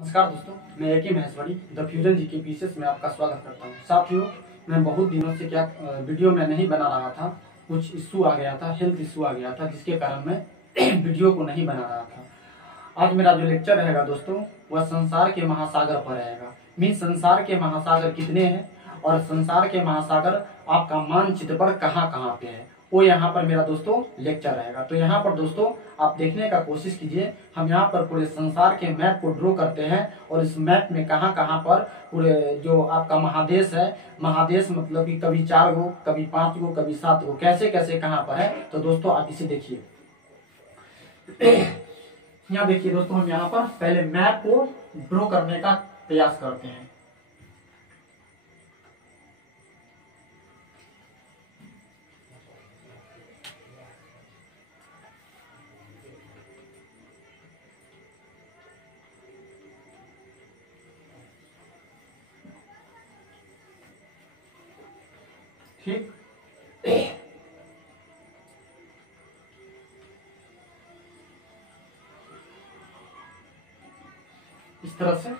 नमस्कार दोस्तों, मैं ए के महेश्वरी द फ्यूजन जी के पीसेस में आपका स्वागत करता हूं। साथियों, मैं बहुत दिनों से वीडियो में नहीं बना रहा था। कुछ इशू आ गया था, हेल्थ इशू आ गया था, जिसके कारण मैं वीडियो को नहीं बना रहा था। आज मेरा जो लेक्चर रहेगा दोस्तों, वह संसार के महासागर पर रहेगा। मीन संसार के महासागर कितने हैं और संसार के महासागर आपका मानचित्र पर कहाँ कहाँ पे है, वो यहाँ पर मेरा दोस्तों लेक्चर रहेगा। तो यहाँ पर दोस्तों आप देखने का कोशिश कीजिए। हम यहाँ पर पूरे संसार के मैप को ड्रॉ करते हैं और इस मैप में कहाँ कहाँ पर पूरे जो आपका महादेश है, महादेश मतलब कि कभी 4 गो, कभी 5 गो, कभी 7 गो, कैसे कैसे कहाँ पर है। तो दोस्तों आप इसे देखिए। यहाँ देखिए दोस्तों, हम यहाँ पर पहले मैप को ड्रॉ करने का प्रयास करते हैं। ठीक, इस तरह से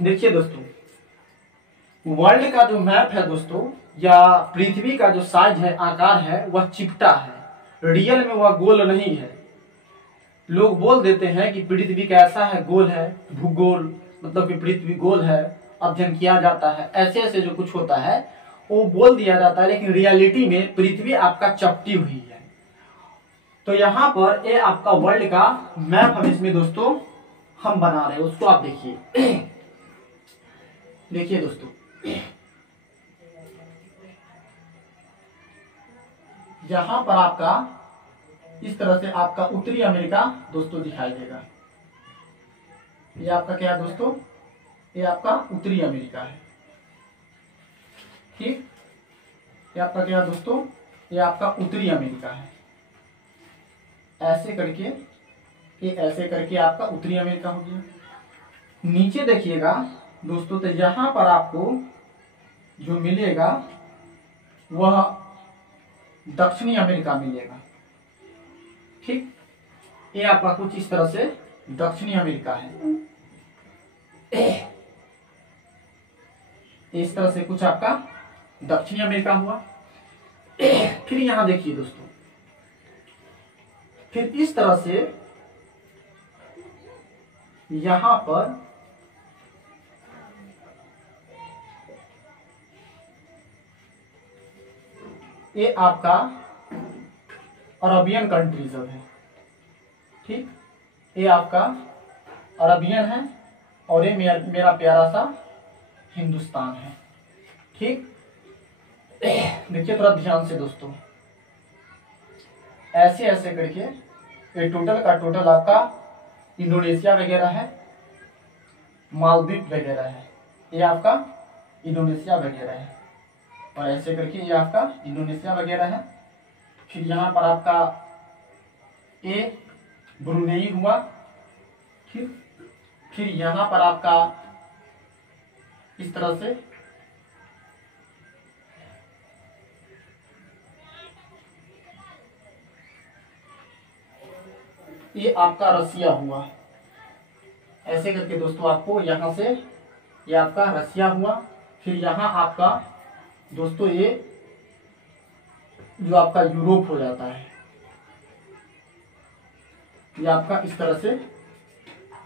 देखिए दोस्तों, वर्ल्ड का जो मैप है दोस्तों, या पृथ्वी का जो साइज है, आकार है, वह चिपटा है। रियल में वह गोल नहीं है। लोग बोल देते हैं कि पृथ्वी कैसा है, गोल है, भूगोल मतलब कि पृथ्वी गोल है, अध्ययन किया जाता है, ऐसे ऐसे जो कुछ होता है वो बोल दिया जाता है, लेकिन रियलिटी में पृथ्वी आपका चपटी हुई है। तो यहाँ पर ये आपका वर्ल्ड का मैप हम इसमें दोस्तों हम बना रहे हैं, उसको आप देखिए। देखिए दोस्तों, यहां पर आपका इस तरह से आपका उत्तरी अमेरिका दोस्तों दिखाई देगा। ये आपका क्या है दोस्तों, ये आपका उत्तरी अमेरिका है। ठीक, ये आपका क्या है दोस्तों, ये आपका उत्तरी अमेरिका है। ऐसे करके ये ऐसे करके आपका उत्तरी अमेरिका हो गया। नीचे देखिएगा दोस्तों, तो यहां पर आपको जो मिलेगा वह दक्षिणी अमेरिका मिलेगा। ठीक, ये आपका कुछ इस तरह से दक्षिणी अमेरिका है। इस तरह से कुछ आपका दक्षिणी अमेरिका हुआ। फिर यहां देखिए दोस्तों, फिर इस तरह से यहां पर ये आपका अरबियन कंट्रीज है। ठीक, ये आपका अरबियन है और ये मेरा प्यारा सा हिंदुस्तान है। ठीक, देखिए थोड़ा ध्यान से दोस्तों, ऐसे ऐसे करके ये टोटल का टोटल आपका इंडोनेशिया वगैरह है, मालदीव वगैरह है, ये आपका इंडोनेशिया वगैरह है, और ऐसे करके ये आपका इंडोनेशिया वगैरह है। फिर यहाँ पर आपका ये ब्रुनेई हुआ। फिर यहाँ पर आपका इस तरह से ये आपका रसिया हुआ। ऐसे करके दोस्तों आपको यहाँ से ये आपका रसिया हुआ। फिर यहाँ आपका दोस्तों ये जो आपका यूरोप हो जाता है, ये आपका इस तरह से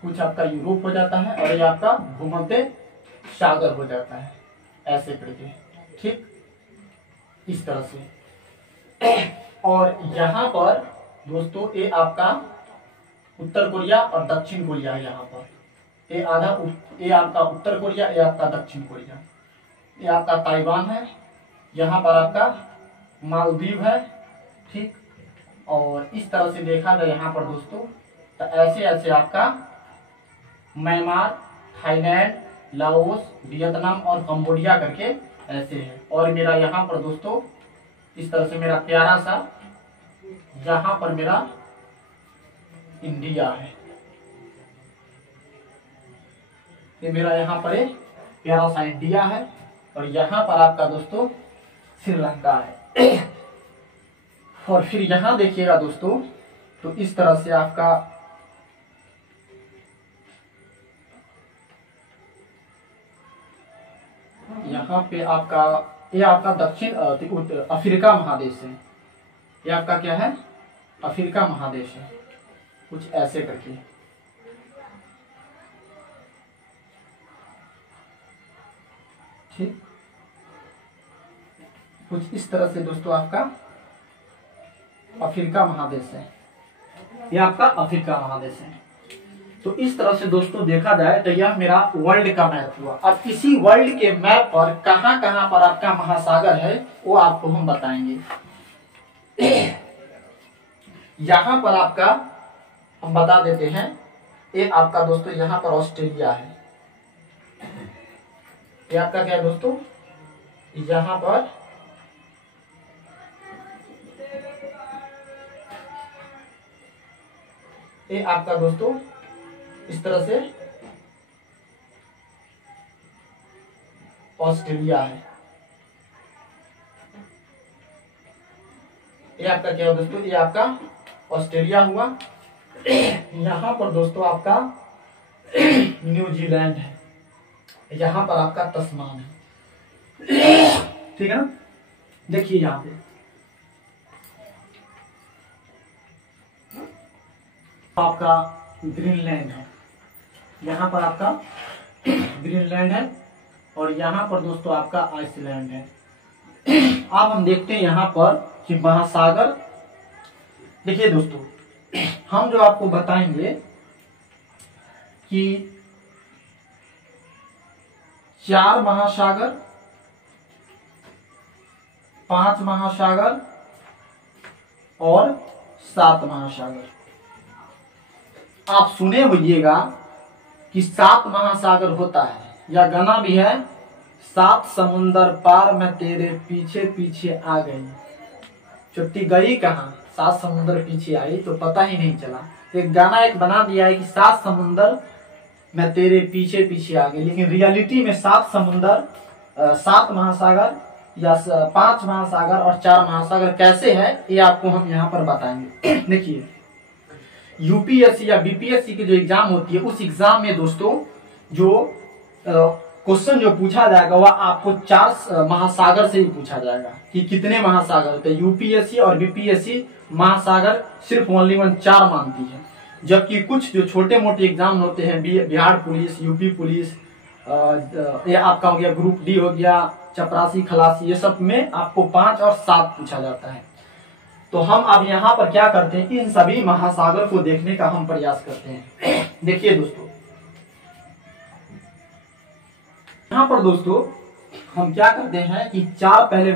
कुछ आपका यूरोप हो जाता है, और ये आपका भूमध्य सागर हो जाता है, ऐसे करके। ठीक, इस तरह से। और यहाँ पर दोस्तों ये आपका उत्तर कोरिया और दक्षिण कोरिया है। यहाँ पर ये ये आपका उत्तर कोरिया, ये आपका दक्षिण कोरिया, ये आपका ताइवान है, यहाँ पर आपका मालदीव है। ठीक, और इस तरह से देखा जाए यहाँ पर दोस्तों, तो ऐसे ऐसे आपका म्यांमार, थाईलैंड, लाओस, वियतनाम और कंबोडिया करके ऐसे है। और मेरा यहाँ पर दोस्तों इस तरह से मेरा प्यारा सा यहाँ पर मेरा इंडिया है। ये मेरा यहाँ पर एक प्यारा सा इंडिया है, और यहाँ पर आपका दोस्तों श्रीलंका है। और फिर यहां देखिएगा दोस्तों, तो इस तरह से आपका यहाँ पे आपका ये आपका दक्षिण अफ्रीका महादेश है। ये आपका क्या है? अफ्रीका महादेश है, कुछ ऐसे करके। ठीक, कुछ इस तरह से दोस्तों आपका अफ्रीका महादेश है। ये आपका अफ्रीका महादेश है। तो इस तरह से दोस्तों देखा जाए तो यह मेरा वर्ल्ड का मैप हुआ। अब इसी वर्ल्ड के मैप पर कहां कहां पर आपका महासागर है वो आपको हम बताएंगे। यहां पर आपका हम बता देते हैं, ये आपका दोस्तों यहां पर ऑस्ट्रेलिया है। ये आपका क्या है दोस्तों? यहां पर ये आपका दोस्तों इस तरह से ऑस्ट्रेलिया है। ये आपका क्या है दोस्तों? ये आपका ऑस्ट्रेलिया हुआ। यहां पर दोस्तों आपका न्यूजीलैंड है। यहां पर आपका तस्मान है। ठीक है ना? देखिए यहां पे आपका ग्रीनलैंड है। यहाँ पर आपका ग्रीनलैंड है और यहाँ पर दोस्तों आपका आइसलैंड है। अब हम देखते हैं यहाँ पर कि महासागर। देखिए दोस्तों, हम जो आपको बताएंगे कि 4 महासागर, 5 महासागर और 7 महासागर। आप सुने होइएगा कि 7 महासागर होता है, या गाना भी है, 7 समुंदर पार मैं तेरे पीछे पीछे आ गई। चुट्टी गई कहाँ? 7 समुंदर पीछे आई तो पता ही नहीं चला। एक गाना एक बना दिया है कि 7 समुंदर मैं तेरे पीछे पीछे आ गई, लेकिन रियलिटी में 7 समुंदर, 7 महासागर या 5 महासागर और 4 महासागर कैसे है ये आपको हम यहाँ पर बताएंगे। देखिए, यूपीएससी या बीपीएससी की जो एग्जाम होती है, उस एग्जाम में दोस्तों जो क्वेश्चन जो पूछा जाएगा वह आपको 4 महासागर से ही पूछा जाएगा कि कितने महासागर होते हैं। यूपीएससी और बीपीएससी महासागर सिर्फ ओनली 4 मानती है, जबकि कुछ जो छोटे मोटे एग्जाम होते हैं, बिहार पुलिस, यूपी पुलिस, ये आपका हो गया ग्रुप डी हो गया, चपरासी, खलासी, ये सब में आपको 5 और 7 पूछा जाता है। तो हम अब यहाँ पर क्या करते हैं, इन सभी महासागर को देखने का हम प्रयास करते हैं। देखिए दोस्तों, यहाँ पर दोस्तों हम क्या करते हैं कि 4 पहले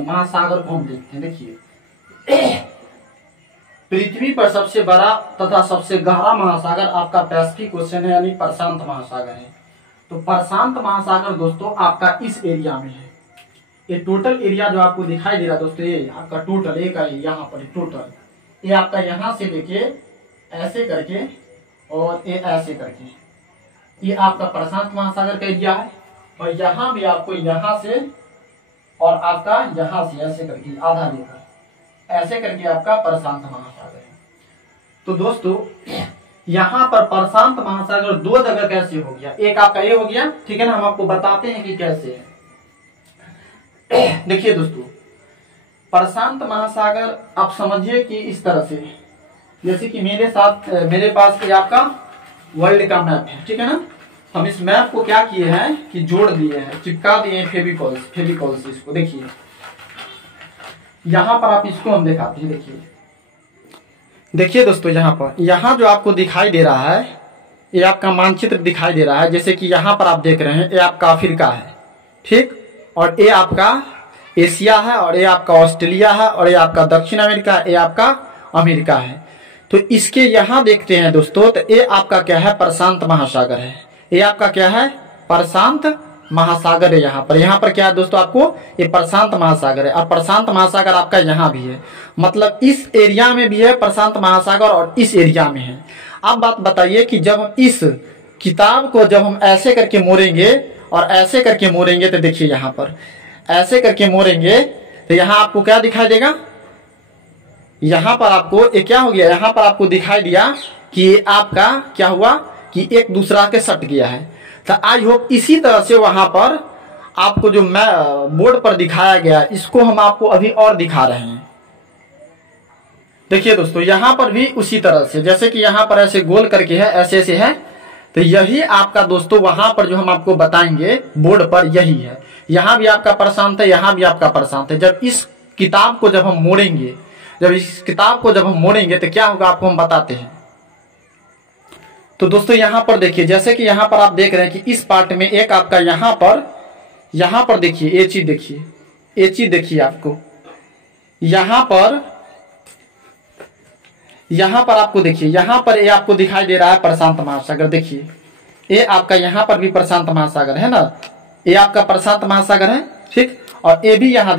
महासागर को हम देखते हैं। देखिए, पृथ्वी पर सबसे बड़ा तथा सबसे गहरा महासागर आपका पैसिफिक ओशन है, यानी प्रशांत महासागर है। तो प्रशांत महासागर दोस्तों आपका इस एरिया में है। ये टोटल एरिया जो आपको दिखाई दे रहा है दोस्तों, ये आपका टोटल एक यहाँ पर टोटल, ये आपका यहाँ से लेके ऐसे करके और ये ऐसे करके, ये आपका प्रशांत महासागर का एरिया है। और यहाँ भी आपको यहाँ से और आपका यहाँ से ऐसे करके आधा लेकर ऐसे करके आपका प्रशांत महासागर है। तो दोस्तों यहाँ पर प्रशांत महासागर 2 जगह कैसे हो गया, एक आपका ये हो गया, ठीक है ना, हम आपको बताते हैं कि कैसे है। देखिए दोस्तों, प्रशांत महासागर आप समझिए कि इस तरह से, जैसे कि मेरे पास ये आपका वर्ल्ड का मैप है, ठीक है ना। हम इस मैप को क्या किए हैं कि जोड़ दिए हैं, चिपका दिए हैं फेविकॉल से इसको। देखिए यहाँ पर आप इसको हम दिखाते हैं। देखिए दोस्तों, यहाँ जो आपको दिखाई दे रहा है, ये आपका मानचित्र दिखाई दे रहा है। जैसे कि यहाँ पर आप देख रहे हैं, ये आपका अफ्रीका है, ठीक, और ये आपका एशिया है, और ये आपका ऑस्ट्रेलिया है, और ये आपका दक्षिण अमेरिका, ये आपका अमेरिका है। तो इसके यहाँ देखते हैं दोस्तों, तो ये आपका क्या है, प्रशांत महासागर है। ये आपका क्या है, प्रशांत महासागर है। यहाँ पर क्या है दोस्तों, आपको ये प्रशांत महासागर है। और प्रशांत महासागर आपका यहाँ भी है, मतलब इस एरिया में भी है प्रशांत महासागर और इस एरिया में है। अब बात बताइए कि जब हम इस किताब को जब हम ऐसे करके मोड़ेंगे और ऐसे करके मोड़ेंगे, तो देखिए यहाँ पर ऐसे करके मोड़ेंगे तो यहाँ आपको क्या दिखाई देगा, यहाँ पर आपको ये क्या हो गया, यहाँ पर आपको दिखाई दिया कि आपका क्या हुआ कि एक दूसरा के सट गया है। तो आई होप इसी तरह से वहां पर आपको जो मैं बोर्ड पर दिखाया गया इसको हम आपको अभी और दिखा रहे हैं। देखिए दोस्तों, यहाँ पर भी उसी तरह से, जैसे कि यहाँ पर ऐसे गोल करके है, ऐसे ऐसे है, तो यही आपका दोस्तों वहां पर जो हम आपको बताएंगे बोर्ड पर यही है। यहाँ भी आपका प्रशांत है, यहाँ भी आपका प्रशांत है। जब इस किताब को जब हम मोड़ेंगे, तो क्या होगा आपको हम बताते हैं। तो दोस्तों यहाँ पर देखिए, जैसे कि यहाँ पर आप देख रहे हैं कि इस पार्ट में एक आपका यहाँ पर देखिए, ये चीज देखिए आपको यहाँ पर आपको देखिए, यहाँ पर ये आपको दिखाई दे रहा है प्रशांत महासागर। देखिए ये आपका यहाँ पर भी प्रशांत महासागर है ना, ये आपका प्रशांत महासागर है, ठीक। और ये भी यहाँ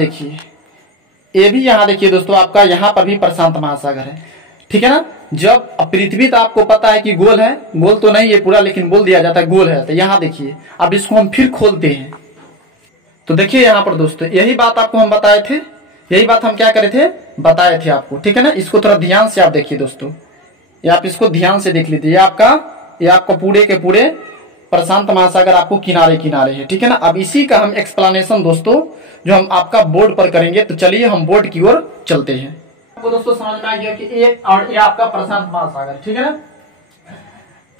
देखिए, दोस्तों आपका यहाँ पर भी प्रशांत महासागर है, ठीक है ना। जब पृथ्वी तो आपको पता है कि गोल है, गोल तो नहीं है पूरा लेकिन बोल दिया जाता है गोल है। तो यहाँ देखिए, अब इसको हम फिर खोलते हैं तो देखिए यहाँ पर दोस्तों यही बात आपको हम बताए थे, यही बात हम क्या करे थे, बताए थे आपको, ठीक है ना। इसको थोड़ा ध्यान से आप देखिए दोस्तों, ये आप इसको ध्यान से देख लीजिए। ये आपका पूरे के पूरे प्रशांत महासागर आपको किनारे किनारे है, ठीक है ना। अब इसी का हम एक्सप्लेनेशन दोस्तों जो हम आपका बोर्ड पर करेंगे, तो चलिए हम बोर्ड की ओर चलते हैं। आपको दोस्तों समझ में आ गया कि ये और ये आपका प्रशांत महासागर, ठीक है ना।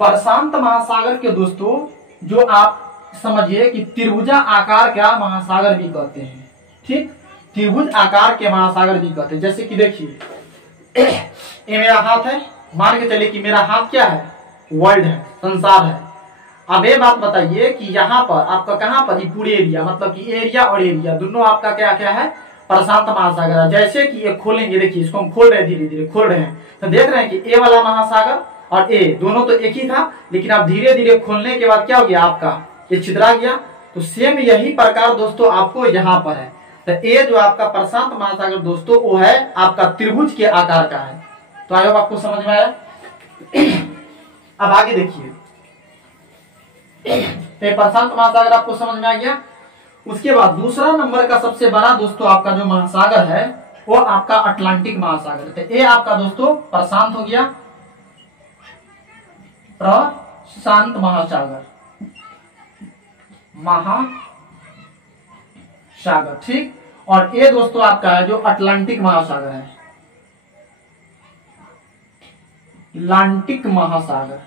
प्रशांत महासागर के दोस्तों जो आप समझिए कि त्रिभुजा आकार का महासागर भी कहते हैं, ठीक। त्रिभुज आकार के महासागर भी कहते हैं। जैसे कि देखिए ये मेरा हाथ है, मान के चलिए कि मेरा हाथ क्या है, वर्ल्ड है, संसार है। अब ये बात बताइए कि यहाँ पर आपका कहाँ पर पूरे एरिया, मतलब कि एरिया और एरिया दोनों आपका क्या क्या है, प्रशांत महासागर है। जैसे कि ये खोलेंगे, देखिए इसको हम खोल रहे हैं, धीरे धीरे खोल रहे हैं, तो देख रहे हैं कि ए वाला महासागर और ए दोनों तो एक ही था, लेकिन अब धीरे धीरे खोलने के बाद क्या हो गया, आपका ये छितरा गया। तो सेम यही प्रकार दोस्तों आपको यहाँ पर है। तो ये जो आपका प्रशांत महासागर दोस्तों वो है आपका त्रिभुज के आकार का है। तो आई होप आपको समझ में आया। अब आगे देखिए, प्रशांत महासागर आपको समझ में आ गया। उसके बाद दूसरा नंबर का सबसे बड़ा दोस्तों आपका जो महासागर है वो आपका अटलांटिक महासागर। तो ये आपका दोस्तों प्रशांत हो गया, प्रशांत महासागर, ठीक। और ये दोस्तों आपका है जो अटलांटिक महासागर है, अटलांटिक महासागर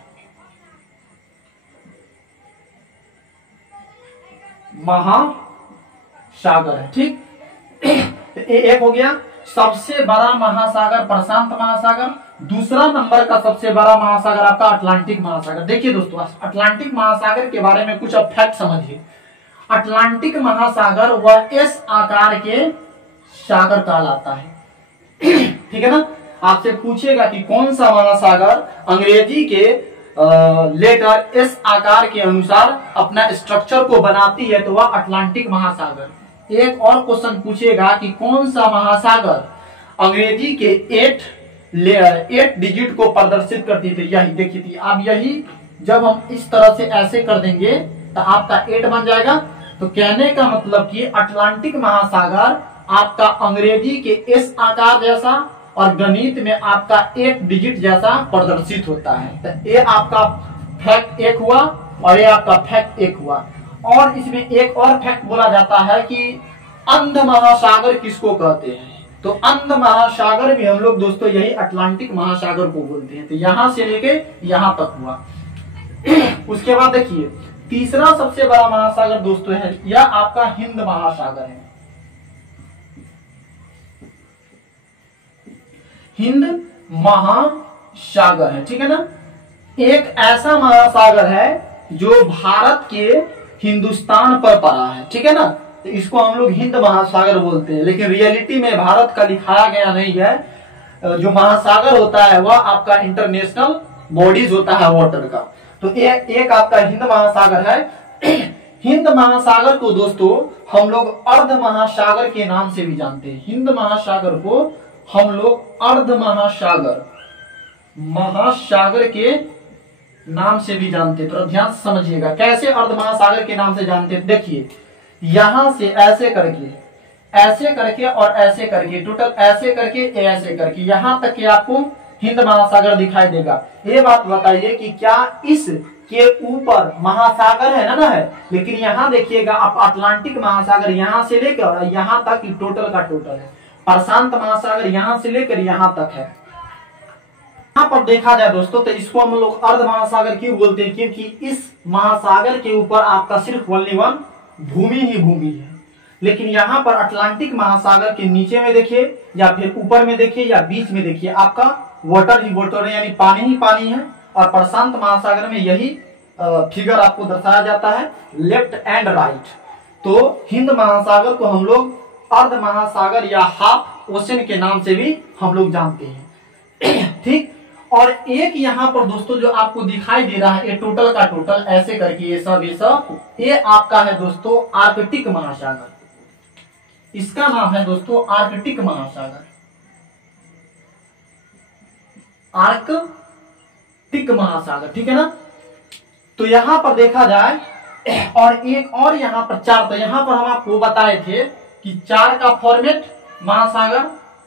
है, ठीक। ये एक हो गया सबसे बड़ा महासागर प्रशांत महासागर। दूसरा नंबर का सबसे बड़ा महासागर आपका अटलांटिक महासागर। देखिए दोस्तों अटलांटिक महासागर के बारे में कुछ अब फैक्ट समझिए। अटलांटिक महासागर वह एस आकार के सागर कहलाता है, ठीक है ना। आपसे पूछेगा कि कौन सा महासागर अंग्रेजी के लेटर एस आकार के अनुसार अपना स्ट्रक्चर को बनाती है, तो वह अटलांटिक महासागर। एक और क्वेश्चन पूछेगा कि कौन सा महासागर अंग्रेजी के 8 डिजिट को प्रदर्शित करती थी, यही देखी थी। अब यही जब हम इस तरह से ऐसे कर देंगे तो आपका 8 बन जाएगा। तो कहने का मतलब कि अटलांटिक महासागर आपका अंग्रेजी के एस आकार जैसा और गणित में आपका 8 डिजिट जैसा प्रदर्शित होता है। तो ये आपका फैक्ट 1 हुआ और ये आपका फैक्ट 1 हुआ। और इसमें एक और फैक्ट बोला जाता है कि अंध महासागर किसको कहते हैं, तो अंध महासागर भी हम लोग दोस्तों यही अटलांटिक महासागर को बोलते हैं। तो यहां से लेके यहां तक हुआ। उसके बाद देखिए तीसरा सबसे बड़ा महासागर दोस्तों है यह आपका हिंद महासागर है। हिंद महासागर है, ठीक है ना। एक ऐसा महासागर है जो भारत के हिंदुस्तान पर पड़ा है, ठीक है ना। तो इसको हम लोग हिंद महासागर बोलते हैं, लेकिन रियलिटी में भारत का लिखाया गया नहीं है। जो महासागर होता है वह आपका इंटरनेशनल बॉडीज होता है वाटर का। तो एक आपका हिंद महासागर है। हिंद महासागर को दोस्तों हम लोग अर्ध महासागर के नाम से भी जानते हैं। हिंद महासागर को हम लोग अर्ध महासागर के नाम से भी जानते हैं। तो ध्यान से समझिएगा कैसे अर्ध महासागर के नाम से जानते हैं। देखिए यहां से ऐसे करके ऐसे करके और ऐसे करके, टोटल ऐसे करके ऐसे करके यहां तक कि आपको हिंद महासागर दिखाई देगा। ये बात बताइए कि क्या इस के ऊपर महासागर है ना है, लेकिन यहाँ देखिएगा आप अटलांटिक महासागर यहाँ से लेकर यहाँ तक टोटल का टोटल है, प्रशांत महासागर यहाँ से लेकर यहाँ तक है। यहाँ पर देखा जाए दोस्तों तो इसको हम लोग अर्ध महासागर क्यों बोलते हैं, क्योंकि इस महासागर के ऊपर आपका सिर्फ ओनली वन भूमि ही भूमि है। लेकिन यहाँ पर अटलांटिक महासागर के नीचे में देखिए या फिर ऊपर में देखिए या बीच में देखिए आपका वाटर ही वाटर है, यानी पानी ही पानी है। और प्रशांत महासागर में यही फिगर आपको दर्शाया जाता है, लेफ्ट एंड राइट। तो हिंद महासागर को हम लोग अर्ध महासागर या हाफ ओशन के नाम से भी हम लोग जानते हैं। ठीक। और एक यहाँ पर दोस्तों जो आपको दिखाई दे रहा है ये टोटल का टोटल ऐसे करके ये सब ये आपका है दोस्तों आर्कटिक महासागर। इसका नाम है दोस्तों आर्कटिक महासागर, आर्कटिक महासागर। ठीक है ना। तो यहां पर देखा जाए और एक और यहाँ पर चार, तो यहाँ पर हम आपको बताए थे कि 4 का फॉर्मेट महासागर,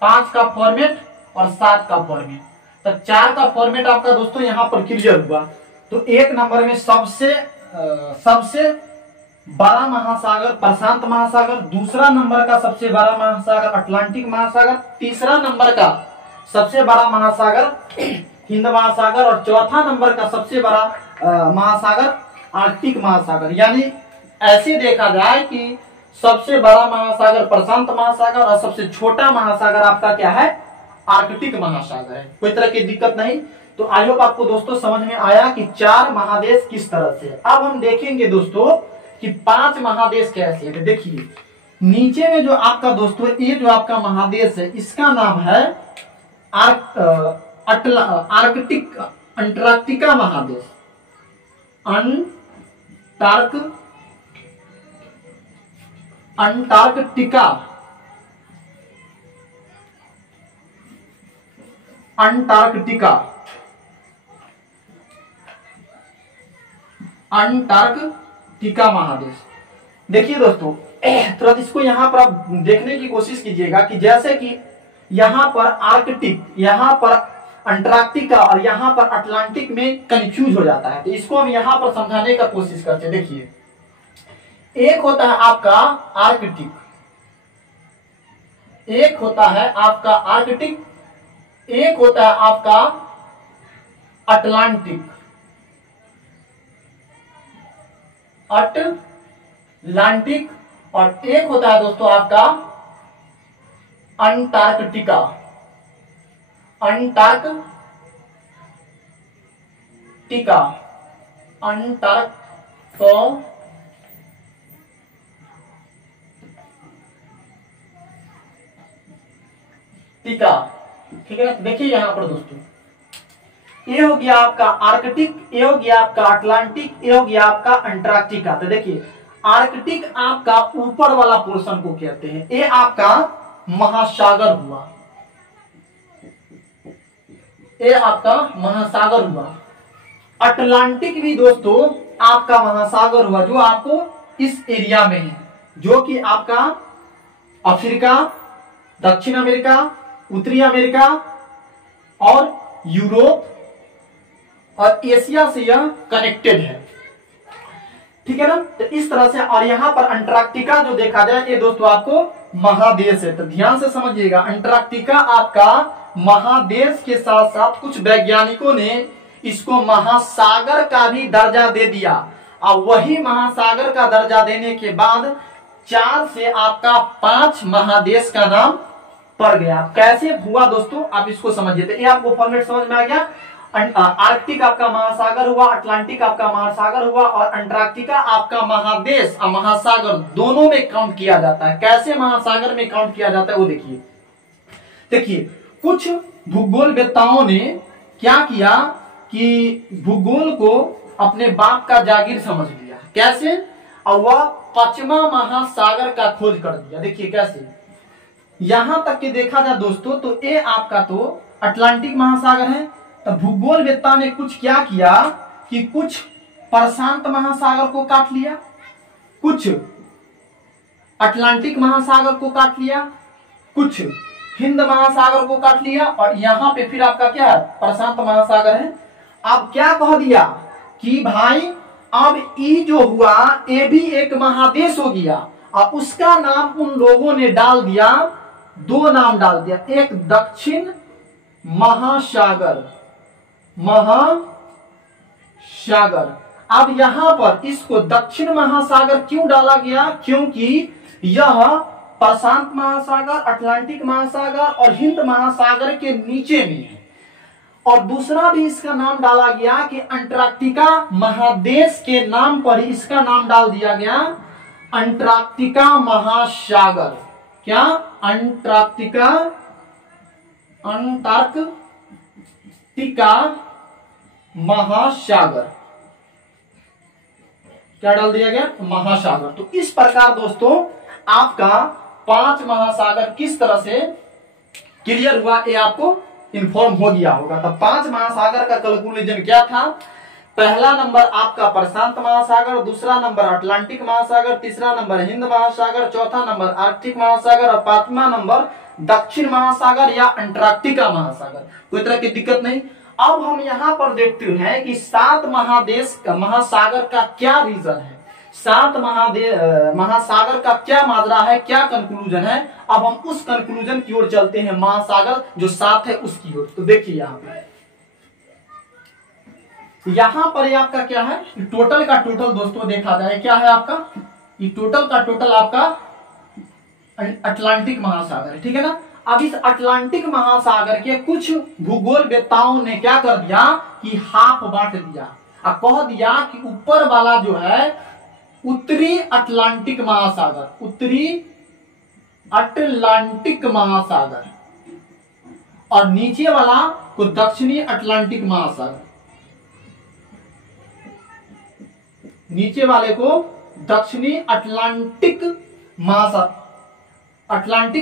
5 का फॉर्मेट और 7 का फॉर्मेट। तो 4 का फॉर्मेट आपका दोस्तों यहाँ पर क्लियर हुआ। तो एक नंबर में सबसे बड़ा महासागर प्रशांत महासागर, दूसरा नंबर का सबसे बड़ा महासागर अटलांटिक महासागर, तीसरा नंबर का सबसे बड़ा महासागर हिंद महासागर और चौथा नंबर का सबसे बड़ा महासागर आर्कटिक महासागर। यानी ऐसे देखा जाए कि सबसे बड़ा महासागर प्रशांत महासागर और सबसे छोटा महासागर आपका क्या है, आर्कटिक महासागर है। कोई तरह की दिक्कत नहीं। तो आई होप आपको दोस्तों समझ में आया कि 4 महादेश किस तरह से। अब हम देखेंगे दोस्तों कि 5 महादेश कैसे है। देखिए नीचे में जो आपका दोस्तों ये जो आपका महादेश है इसका नाम है आर्कटिक अंटार्कटिका महादेश, अंटार्कटिका अंटार्कटिका अंटार्कटिका महादेश। देखिए दोस्तों थोड़ा इसको यहाँ पर आप देखने की कोशिश कीजिएगा कि जैसे कि यहाँ पर आर्कटिक, यहाँ पर अंटार्कटिका और यहाँ पर अटलांटिक में कंफ्यूज हो जाता है। तो इसको हम यहाँ पर समझाने का कोशिश करते हैं। देखिए एक होता है आपका आर्कटिक, एक होता है आपका आर्कटिक, एक होता है आपका अटलांटिक, अटलांटिक और एक होता है दोस्तों आपका अंटार्कटिका, अंटार्कटिका, अंटार्कटिका। ठीक है। देखिए यहां पर दोस्तों ये हो गया आपका आर्कटिक, ये हो गया आपका अटलांटिक, ये हो गया आपका अंटार्कटिका। तो देखिए आर्कटिक आपका ऊपर वाला पोर्शन को कहते हैं, ये आपका महासागर हुआ, ये आपका महासागर हुआ। अटलांटिक भी दोस्तों आपका महासागर हुआ जो आपको इस एरिया में है, जो कि आपका अफ्रीका, दक्षिण अमेरिका, उत्तरी अमेरिका और यूरोप और एशिया से यह कनेक्टेड है। ठीक है ना। तो इस तरह से। और यहाँ पर अंटार्कटिका जो देखा जाए ये दोस्तों आपको महादेश है। तो ध्यान से समझिएगा अंटार्कटिका आपका महादेश के साथ साथ कुछ वैज्ञानिकों ने इसको महासागर का भी दर्जा दे दिया। और वही महासागर का दर्जा देने के बाद 4 से आपका 5 महादेश का नाम पड़ गया। कैसे हुआ दोस्तों आप इसको समझिए। तो ये आपको फॉर्मेट समझ में आ गया। आर्कटिक आपका महासागर हुआ, अटलांटिक आपका महासागर हुआ और अंटार्कटिका आपका महादेश और महासागर दोनों में काउंट किया जाता है। कैसे महासागर में काउंट किया जाता है वो देखिए। देखिए कुछ भूगोलवेत्ताओं ने क्या किया कि भूगोल को अपने बाप का जागीर समझ लिया। कैसे? और वह 5वां महासागर का खोज कर दिया। देखिए कैसे, यहां तक कि देखा जाए दोस्तों तो ये आपका तो अटलांटिक महासागर है। तो भूगोलवेत्ता ने कुछ क्या किया कि कुछ प्रशांत महासागर को काट लिया, कुछ अटलांटिक महासागर को काट लिया, कुछ हिंद महासागर को काट लिया, और यहां पे फिर आपका क्या है, प्रशांत महासागर है। अब क्या कह दिया कि भाई अब ये जो हुआ ये भी एक महादेश हो गया, और उसका नाम उन लोगों ने डाल दिया, दो नाम डाल दिया, एक दक्षिण महासागर, महासागर। अब यहां पर इसको दक्षिण महासागर क्यों डाला गया, क्योंकि यह प्रशांत महासागर, अटलांटिक महासागर और हिंद महासागर के नीचे में है। और दूसरा भी इसका नाम डाला गया कि अंटार्कटिका महादेश के नाम पर इसका नाम डाल दिया गया अंटार्कटिका महासागर। क्या? अंटार्कटिका महासागर, क्या डाल दिया गया? महासागर। तो इस प्रकार दोस्तों आपका 5 महासागर किस तरह से क्लियर हुआ ये आपको इन्फॉर्म हो गया होगा। तब 5 महासागर का कैलकुलेशन क्या था? पहला नंबर आपका प्रशांत महासागर, दूसरा नंबर अटलांटिक महासागर, तीसरा नंबर हिंद महासागर, चौथा नंबर आर्कटिक महासागर और 5वां नंबर दक्षिण महासागर या अंटार्कटिका महासागर। कोई तरह की दिक्कत नहीं। अब हम यहाँ पर देखते हैं कि 7 महासागर का क्या रीजन है, 7 महासागर का क्या माजरा है, क्या कंक्लूजन है। अब हम उस कंक्लूजन की ओर चलते हैं, महासागर जो 7 है उसकी ओर। तो देखिए यहाँ पर ये आपका क्या है, टोटल का टोटल दोस्तों देखा जाए क्या है आपका, ये टोटल का टोटल आपका अटलांटिक महासागर है, ठीक है ना। अब इस अटलांटिक महासागर के कुछ भूगोलवेत्ताओं ने क्या कर दिया कि हाफ बांट दिया और कह दिया कि ऊपर वाला जो है उत्तरी अटलांटिक महासागर, उत्तरी अटलांटिक महासागर, और नीचे वाला को दक्षिणी अटलांटिक महासागर, नीचे वाले को दक्षिणी अटलांटिक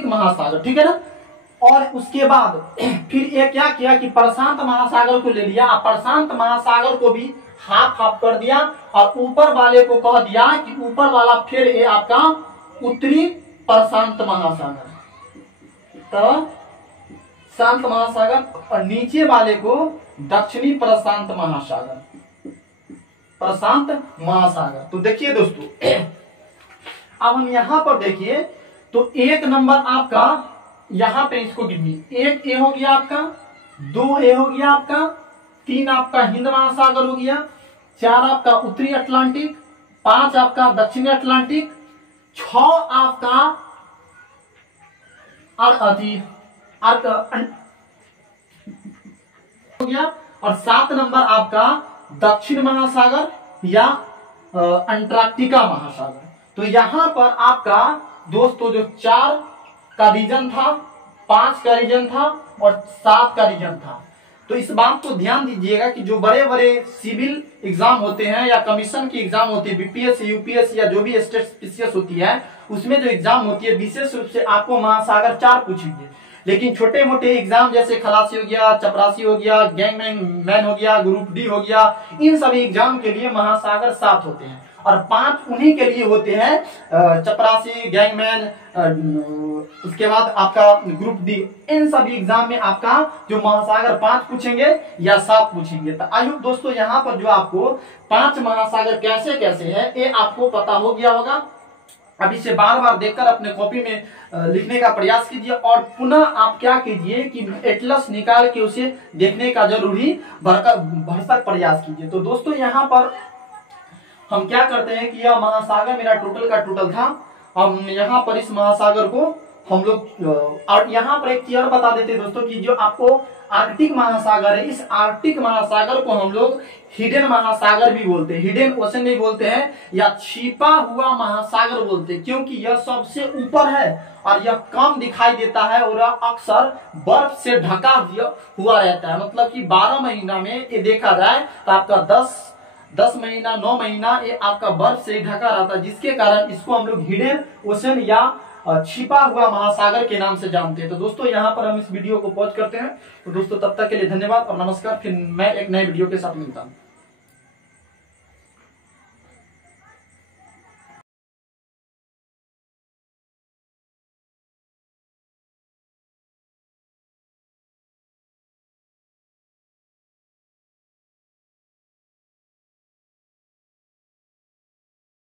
महासागर, ठीक है ना। और उसके बाद फिर ये क्या किया कि प्रशांत महासागर को ले लिया, प्रशांत महासागर को भी हाफ हाफ कर दिया और ऊपर वाले को कह दिया कि ऊपर वाला फिर ये आपका उत्तरी प्रशांत महासागर, प्रशांत महासागर, और नीचे वाले को दक्षिणी प्रशांत महासागर, प्रशांत महासागर। तो देखिए दोस्तों अब हम यहां पर देखिए तो एक नंबर आपका यहां पे इसको गिनिए, 1 ए हो गया आपका, 2 ए हो गया आपका, 3 आपका हिंद महासागर हो गया, 4 आपका उत्तरी अटलांटिक, 5 आपका दक्षिणी अटलांटिक, 6 आपका हो गया, और 7 नंबर आपका दक्षिण महासागर या अंटार्कटिका महासागर। तो यहां पर आपका दोस्तों जो 4 का रीजन था, 5 का रीजन था और 7 का रीजन था। तो इस बात को ध्यान दीजिएगा कि जो बड़े बड़े सिविल एग्जाम होते हैं या कमीशन की एग्जाम होती है, बीपीएस, यूपीएस या जो भी स्टेट पीसीएस होती है, उसमें जो एग्जाम होती है विशेष रूप से आपको महासागर 4 पूछेंगे। लेकिन छोटे मोटे एग्जाम जैसे खलासी हो गया, चपरासी हो गया, गैंगमैन हो गया, ग्रुप डी हो गया, इन सभी एग्जाम के लिए महासागर 7 होते हैं और 5 उन्हीं के लिए होते हैं, चपरासी, गैंगमैन, उसके बाद आपका ग्रुप डी। इन सभी एग्जाम में आपका जो महासागर 5 पूछेंगे या 7 पूछेंगे। तो आइए दोस्तों यहाँ पर जो आपको 5 महासागर कैसे कैसे है ये आपको पता हो गया होगा। अब इसे बार बार देखकर अपने कॉपी में लिखने का प्रयास कीजिए और पुनः आप क्या कीजिए कि एटलस निकाल के उसे देखने का जरूरी भरसक प्रयास कीजिए। तो दोस्तों यहाँ पर हम क्या करते हैं कि यह महासागर मेरा टोटल का टोटल था। हम यहाँ पर इस महासागर को हम लोग और यहाँ पर एक चीज और बता देते हैं दोस्तों कि जो आपको आर्कटिक महासागर है, इस आर्कटिक महासागर को हम लोग हिडन महासागर भी बोलते हैं, हिडन ओशन भी बोलते हैं या छिपा हुआ महासागर बोलते हैं, क्योंकि यह सबसे ऊपर है और यह कम दिखाई देता है और अक्सर बर्फ से ढका हुआ रहता है। मतलब कि 12 महीना में ये देखा जाए तो आपका 10 महीना 9 महीना ये आपका बर्फ से ढका रहता है, जिसके कारण इसको हम लोग हिडन ओशन या छिपा हुआ महासागर के नाम से जानते हैं। तो दोस्तों यहाँ पर हम इस वीडियो को पॉज करते हैं। तो दोस्तों तब तक के लिए धन्यवाद और नमस्कार। फिर मैं एक नए वीडियो के साथ मिलता हूँ।